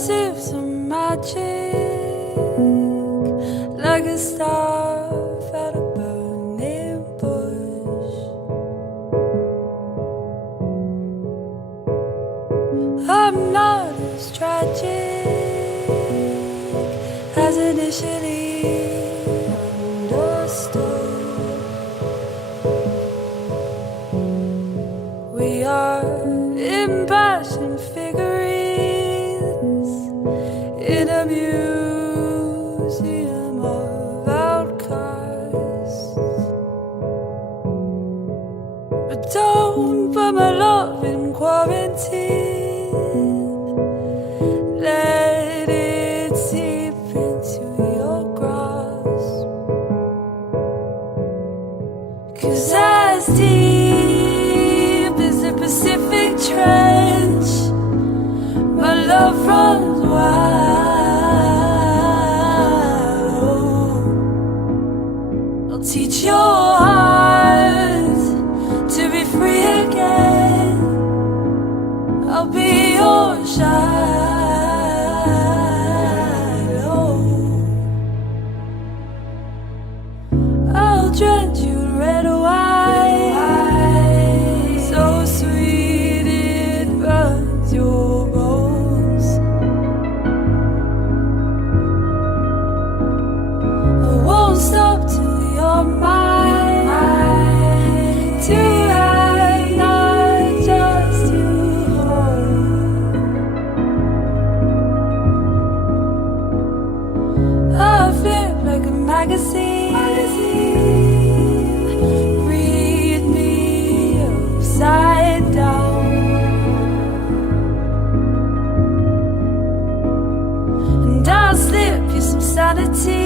explosive, some magic, like a staff at a burning bush. I'm not as tragic as initially understood. We are impassioned figurines in a museum of outcasts. But don't put my love in quarantine. Let it seep into your grasp. 'Cause as deep as the Pacific Trench, my love runs wild. I'll teach your heart to be free again. I'll be your shadow. I'll drench you in red wine, so sweet it burns your bones. I won't stop till you're mine, to have not just you hold. I flip like a magazine. Read me upside down, and I'll slip you some sanity.